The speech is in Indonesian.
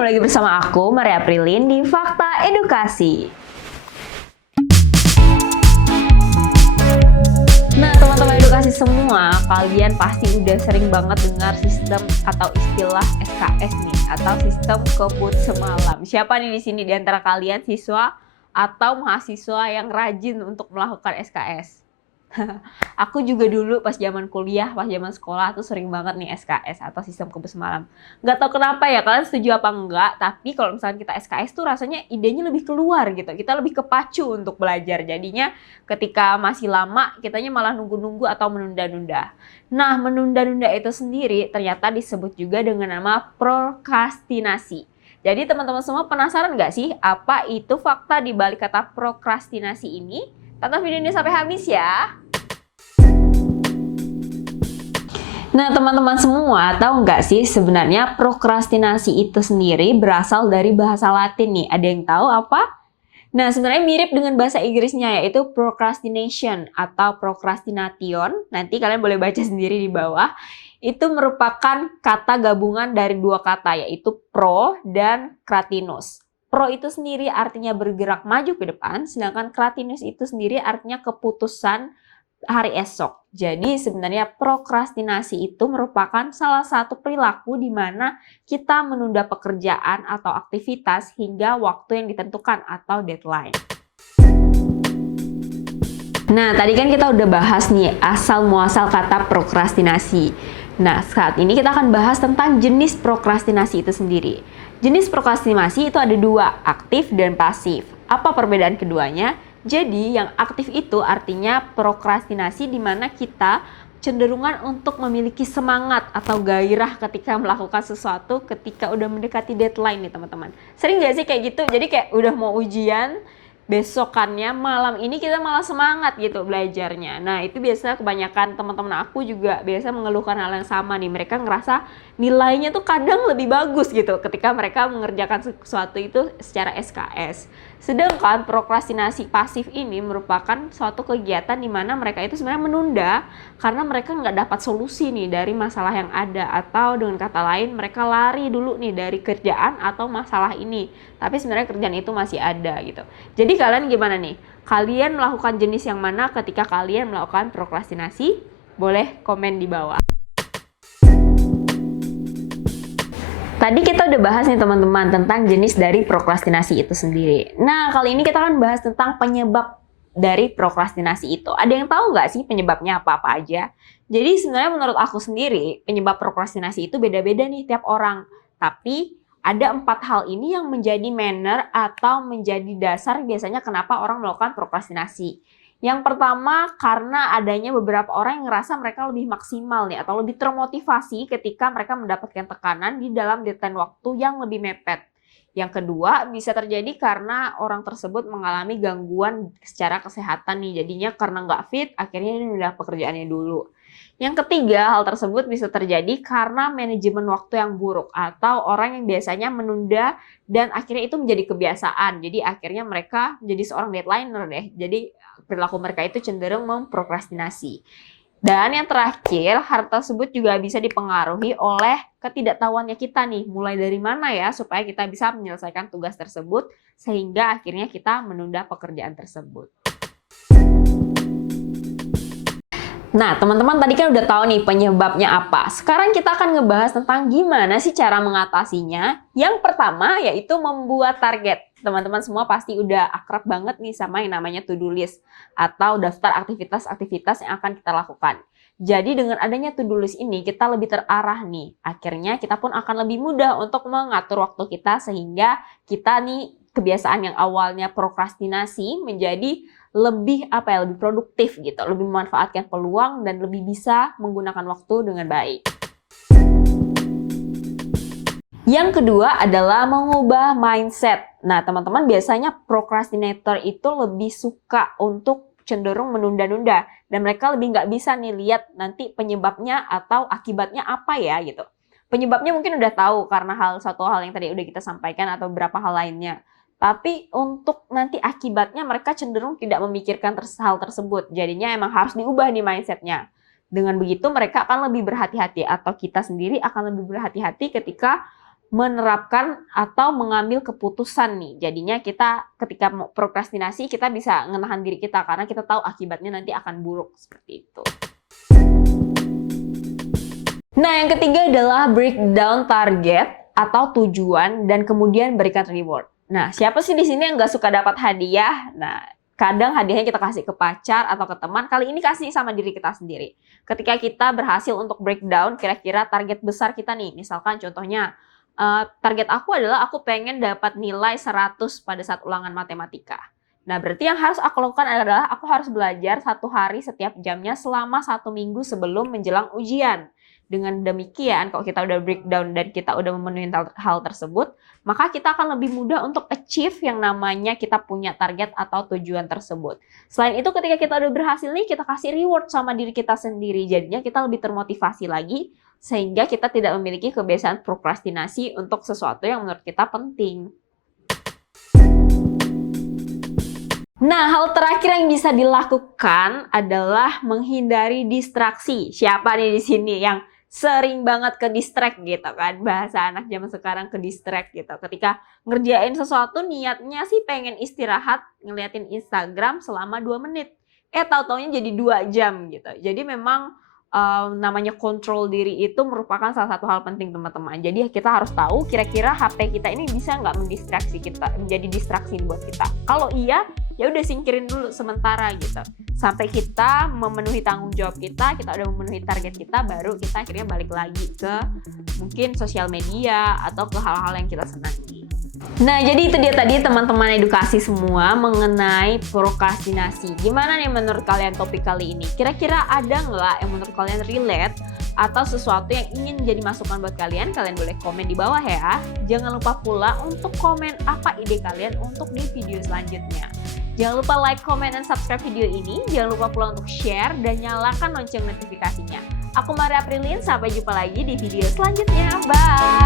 kembali lagi bersama aku, Maria Prilin, di Fakta Edukasi. Nah, teman-teman edukasi semua, kalian pasti udah sering banget dengar sistem atau istilah SKS nih, atau sistem kebut semalam. Siapa nih di sini di antara kalian siswa atau mahasiswa yang rajin untuk melakukan SKS? Aku juga dulu pas zaman kuliah, pas zaman sekolah tuh sering banget nih SKS atau sistem kebut semalam. Nggak tahu kenapa ya, kalian setuju apa enggak, tapi kalau misalnya kita SKS tuh rasanya idenya lebih keluar gitu. Kita lebih kepacu untuk belajar. Jadinya ketika masih lama, kitanya malah nunggu-nunggu atau menunda-nunda. Nah, menunda-nunda itu sendiri ternyata disebut juga dengan nama prokrastinasi. Jadi teman-teman semua penasaran nggak sih apa itu fakta di balik kata prokrastinasi ini? Tonton video ini sampai habis ya. Nah, teman-teman semua tahu nggak sih sebenarnya prokrastinasi itu sendiri berasal dari bahasa Latin nih. Ada yang tahu apa? Nah, sebenarnya mirip dengan bahasa Inggrisnya, yaitu procrastination atau procrastination. Nanti kalian boleh baca sendiri di bawah. Itu merupakan kata gabungan dari dua kata, yaitu pro dan kratinus. Pro itu sendiri artinya bergerak maju ke depan, sedangkan kratinus itu sendiri artinya keputusan hari esok. Jadi sebenarnya prokrastinasi itu merupakan salah satu perilaku di mana kita menunda pekerjaan atau aktivitas hingga waktu yang ditentukan atau deadline. Nah, tadi kan kita udah bahas nih asal-muasal kata prokrastinasi. Nah, saat ini kita akan bahas tentang jenis prokrastinasi itu sendiri. Jenis prokrastinasi itu ada dua, aktif dan pasif. Apa perbedaan keduanya? Jadi, yang aktif itu artinya prokrastinasi di mana kita cenderungan untuk memiliki semangat atau gairah ketika melakukan sesuatu ketika udah mendekati deadline nih teman-teman. Sering gak sih kayak gitu? Jadi kayak udah mau ujian, besokannya malam ini kita malah semangat gitu belajarnya. Nah, itu biasa kebanyakan teman-teman aku juga biasa mengeluhkan hal yang sama nih. Mereka ngerasa nilainya tuh kadang lebih bagus gitu ketika mereka mengerjakan sesuatu itu secara SKS. Sedangkan prokrastinasi pasif ini merupakan suatu kegiatan di mana mereka itu sebenarnya menunda karena mereka nggak dapat solusi nih dari masalah yang ada, atau dengan kata lain mereka lari dulu nih dari kerjaan atau masalah ini. Tapi sebenarnya kerjaan itu masih ada gitu. Jadi kalian gimana nih? Kalian melakukan jenis yang mana ketika kalian melakukan prokrastinasi? Boleh komen di bawah. Tadi kita udah bahas nih teman-teman tentang jenis dari prokrastinasi itu sendiri. Nah, kali ini kita akan bahas tentang penyebab dari prokrastinasi itu. Ada yang tahu nggak sih penyebabnya apa-apa aja? Jadi sebenarnya menurut aku sendiri, penyebab prokrastinasi itu beda-beda nih tiap orang. Tapi ada 4 hal ini yang menjadi manner atau menjadi dasar biasanya kenapa orang melakukan prokrastinasi. Yang pertama, karena adanya beberapa orang yang ngerasa mereka lebih maksimal nih atau lebih termotivasi ketika mereka mendapatkan tekanan di dalam deadline waktu yang lebih mepet. Yang kedua, bisa terjadi karena orang tersebut mengalami gangguan secara kesehatan nih. Jadinya karena nggak fit, akhirnya dia menunda pekerjaannya dulu. Yang ketiga, hal tersebut bisa terjadi karena manajemen waktu yang buruk atau orang yang biasanya menunda dan akhirnya itu menjadi kebiasaan. Jadi akhirnya mereka menjadi seorang deadliner deh. Jadi perilaku mereka itu cenderung memprokrastinasi. Dan yang terakhir, hal tersebut juga bisa dipengaruhi oleh ketidaktahuannya kita nih. Mulai dari mana ya supaya kita bisa menyelesaikan tugas tersebut sehingga akhirnya kita menunda pekerjaan tersebut. Nah, teman-teman tadi kan udah tahu nih penyebabnya apa. Sekarang kita akan ngebahas tentang gimana sih cara mengatasinya. Yang pertama yaitu membuat target. Teman-teman semua pasti udah akrab banget nih sama yang namanya to-do list atau daftar aktivitas-aktivitas yang akan kita lakukan. Jadi dengan adanya to-do list ini kita lebih terarah nih. Akhirnya kita pun akan lebih mudah untuk mengatur waktu kita sehingga kita nih kebiasaan yang awalnya prokrastinasi menjadi lebih lebih produktif gitu, lebih memanfaatkan peluang dan lebih bisa menggunakan waktu dengan baik. Yang kedua adalah mengubah mindset. Nah, teman-teman biasanya procrastinator itu lebih suka untuk cenderung menunda-nunda dan mereka lebih nggak bisa nih lihat nanti penyebabnya atau akibatnya apa ya gitu. Penyebabnya mungkin udah tahu karena satu hal yang tadi udah kita sampaikan atau beberapa hal lainnya. Tapi untuk nanti akibatnya mereka cenderung tidak memikirkan hal tersebut. Jadinya emang harus diubah nih mindsetnya. Dengan begitu mereka akan lebih berhati-hati atau kita sendiri akan lebih berhati-hati ketika menerapkan atau mengambil keputusan nih. Jadinya kita ketika mau prokrastinasi kita bisa menahan diri kita karena kita tahu akibatnya nanti akan buruk seperti itu. Nah, yang ketiga adalah breakdown target atau tujuan dan kemudian berikan reward. Nah, siapa sih di sini yang nggak suka dapat hadiah? Nah, kadang hadiahnya kita kasih ke pacar atau ke teman, kali ini kasih sama diri kita sendiri. Ketika kita berhasil untuk breakdown kira-kira target besar kita nih, misalkan contohnya target aku adalah aku pengen dapat nilai 100 pada saat ulangan matematika. Nah, berarti yang harus aku lakukan adalah aku harus belajar 1 hari setiap jamnya selama 1 minggu sebelum menjelang ujian. Dengan demikian, kalau kita udah breakdown dan kita udah memenuhi hal tersebut, maka kita akan lebih mudah untuk achieve yang namanya kita punya target atau tujuan tersebut. Selain itu, ketika kita udah berhasil nih, kita kasih reward sama diri kita sendiri. Jadinya kita lebih termotivasi lagi, sehingga kita tidak memiliki kebiasaan prokrastinasi untuk sesuatu yang menurut kita penting. Nah, hal terakhir yang bisa dilakukan adalah menghindari distraksi. Siapa nih di sini yang sering banget ke distract gitu kan? Bahasa anak zaman sekarang ke distract gitu. Ketika ngerjain sesuatu niatnya sih pengen istirahat, ngeliatin Instagram selama 2 menit. Tahu-taunya jadi 2 jam gitu. Jadi memang namanya kontrol diri itu merupakan salah satu hal penting teman-teman. Jadi kita harus tahu kira-kira HP kita ini bisa nggak mendistraksi kita, menjadi distraksi buat kita. Kalau iya, ya udah singkirin dulu sementara gitu. Sampai kita memenuhi tanggung jawab kita udah memenuhi target kita, baru kita akhirnya balik lagi ke mungkin sosial media atau ke hal-hal yang kita senangi. Nah, jadi itu dia tadi teman-teman edukasi semua mengenai prokrastinasi. Gimana nih menurut kalian topik kali ini? Kira-kira ada nggak yang menurut kalian relate atau sesuatu yang ingin jadi masukan buat kalian? Kalian boleh komen di bawah ya. Jangan lupa pula untuk komen apa ide kalian untuk di video selanjutnya. Jangan lupa like, comment, dan subscribe video ini. Jangan lupa pula untuk share dan nyalakan lonceng notifikasinya. Aku Maria Prilin, sampai jumpa lagi di video selanjutnya. Bye!